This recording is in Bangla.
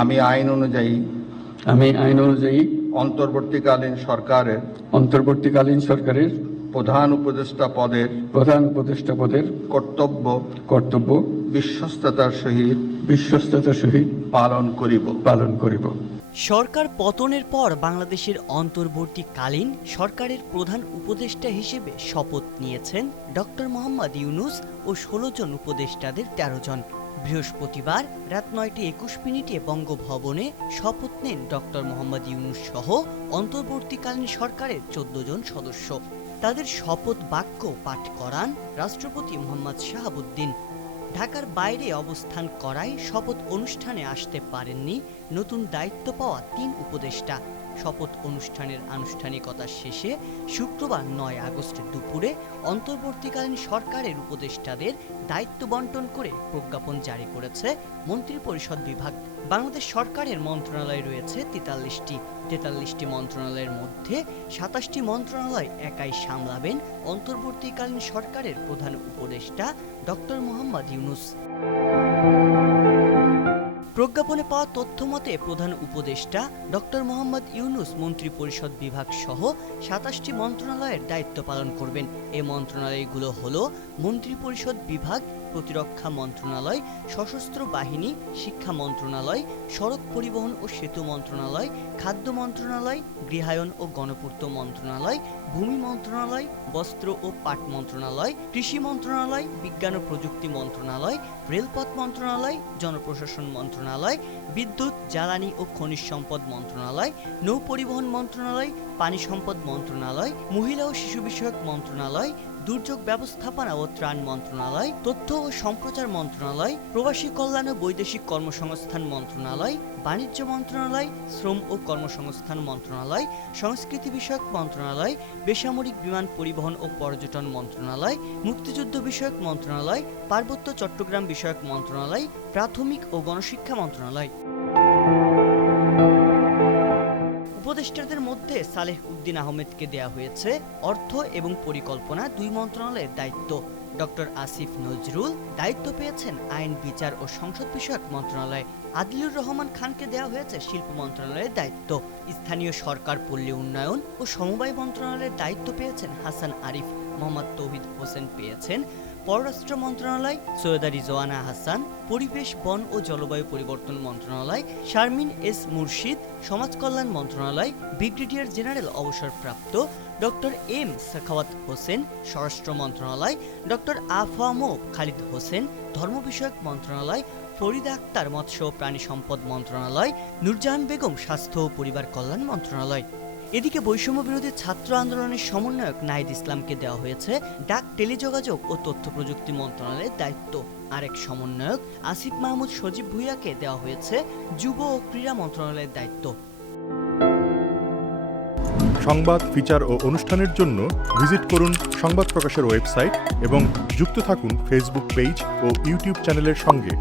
আমি আইন অনুযায়ী অন্তর্বর্তীকালীন সরকারের প্রধান উপদেষ্টা পদের কর্তব্য বিশ্বস্ততার সহিত পালন করিব। সরকার পতনের পর বাংলাদেশের অন্তর্বর্তীকালীন সরকারের প্রধান উপদেষ্টা হিসেবে শপথ নিয়েছেন ডক্টর মোহাম্মদ ইউনূস ও ১৬ জন উপদেষ্টাদের ১৩ জন। বৃহস্পতিবার রাত ৯:২১ বঙ্গভবনে শপথ নেন ডক্টর মোহাম্মদ ইউনূস সহ অন্তর্বর্তীকালীন সরকারের ১৪ জন সদস্য। তাদের শপথ বাক্য পাঠ করান রাষ্ট্রপতি মোহাম্মদ শাহাবুদ্দিন। ঢাকার বাইরে অবস্থান করায় শপথ অনুষ্ঠানে আসতে পারেননি নতুন দায়িত্ব পাওয়া ৩ উপদেষ্টা। শপথ অনুষ্ঠানের আনুষ্ঠানিকতা শেষে শুক্রবার ৯ আগস্ট দুপুরে অন্তর্বর্তীকালীন সরকারের উপদেষ্টাদের দায়িত্ব বন্টন করে প্রজ্ঞাপন জারি করেছে মন্ত্রিপরিষদ বিভাগ। বাংলাদেশ সরকারের মন্ত্রণালয় রয়েছে ৪৩টি মন্ত্রণালয়ের মধ্যে ২৭টি মন্ত্রণালয় একাই সামলাবেন অন্তর্বর্তীকালীন সরকারের প্রধান উপদেষ্টা ডক্টর মোহাম্মদ ইউনূস। প্রজ্ঞাপনে পাওয়া তথ্য মতে প্রধান উপদেষ্টা ডক্টর মোহাম্মদ ইউনূস মন্ত্রিপরিষদ বিভাগ সহ ২৭টি মন্ত্রণালয়ের দায়িত্ব পালন করবেন। এ মন্ত্রণালয়গুলো হলো মন্ত্রিপরিষদ বিভাগ, প্রতিরক্ষা মন্ত্রণালয়, সশস্ত্র বাহিনী, শিক্ষা মন্ত্রণালয়, সড়ক পরিবহন ও সেতু মন্ত্রণালয়, খাদ্য মন্ত্রণালয়, গৃহায়ন ও গণপূর্ত মন্ত্রণালয়, ভূমি মন্ত্রণালয়, বস্ত্র ও পাট মন্ত্রণালয়, কৃষি মন্ত্রণালয়, বিজ্ঞান ও প্রযুক্তি মন্ত্রণালয়, রেলপথ মন্ত্রণালয়, জনপ্রশাসন মন্ত্রণালয়, বিদ্যুৎ, জ্বালানি ও খনিজ সম্পদ মন্ত্রণালয়, নৌ পরিবহন মন্ত্রণালয়, পানি সম্পদ মন্ত্রণালয়, মহিলা ও শিশু বিষয়ক মন্ত্রণালয়, দুর্যোগ ব্যবস্থাপনা ও ত্রাণ মন্ত্রণালয়, তথ্য ও সম্প্রচার মন্ত্রণালয়, প্রবাসী কল্যাণ ও বৈদেশিক কর্মসংস্থান মন্ত্রণালয়, বাণিজ্য মন্ত্রণালয়, শ্রম ও কর্মসংস্থান মন্ত্রণালয়, সংস্কৃতি বিষয়ক মন্ত্রণালয়, বেসামরিক বিমান পরিবহন ও পর্যটন মন্ত্রণালয়, মুক্তিযুদ্ধ বিষয়ক মন্ত্রণালয়, পার্বত্য চট্টগ্রাম বিষয়ক মন্ত্রণালয়, প্রাথমিক ও গণশিক্ষা মন্ত্রণালয়। উপদেষ্টাদের মধ্যে সালেহ উদ্দিন আহমেদকে দেয়া হয়েছে অর্থ এবং পরিকল্পনা ২ মন্ত্রণালয়ের দায়িত্ব। ডক্টর আসিফ নজরুল দায়িত্ব পেয়েছেন আইন, বিচার ও সংসদ বিষয়ক মন্ত্রণালয়। আদিলুর রহমান খানকে দেওয়া হয়েছে শিল্প মন্ত্রণালয়ের দায়িত্ব। স্থানীয় সরকার, পল্লী উন্নয়ন ও সমবায় মন্ত্রণালয়ের দায়িত্ব পেয়েছেন হাসান আরিফ। মোহাম্মদ তৌহিদ হোসেন পেয়েছেন পররাষ্ট্র মন্ত্রণালয়, সৈয়দা রিজওয়ানা হাসান পরিবেশ, বন ও জলবায়ু পরিবর্তন মন্ত্রণালয়, শারমিন এস মুর্শিদ সমাজ কল্যাণ মন্ত্রণালয়, ব্রিগেডিয়ার জেনারেল অবসরপ্রাপ্ত ডক্টর এম সাখাওয়াত হোসেন স্বরাষ্ট্র মন্ত্রণালয়, ডক্টর আফম খালিদ হোসেন ধর্ম বিষয়ক মন্ত্রণালয়, ফরিদা আক্তার মৎস্য ও প্রাণী সম্পদ মন্ত্রণালয়, নূরজাহান বেগম স্বাস্থ্য ও পরিবার কল্যাণ মন্ত্রণালয়। এদিকে বৈষম্য বিরোধী ছাত্র আন্দোলনের সমন্বয়ক নাহিদ ইসলামকে দেওয়া হয়েছে ডাক, টেলিযোগাযোগ ও তথ্য প্রযুক্তি মন্ত্রণালয়ের দায়িত্ব। আরেক সমন্বয়ক আসিফ মাহমুদ সজীব ভুঁইয়াকে দেওয়া হয়েছে যুব ও ক্রীড়া মন্ত্রণালয়ের দায়িত্ব। সংবাদ, ফিচার ও অনুষ্ঠানের জন্য ভিজিট করুন সংবাদ প্রকাশের ওয়েবসাইট এবং যুক্ত থাকুন ফেসবুক পেজ ও ইউটিউব চ্যানেলের সঙ্গে।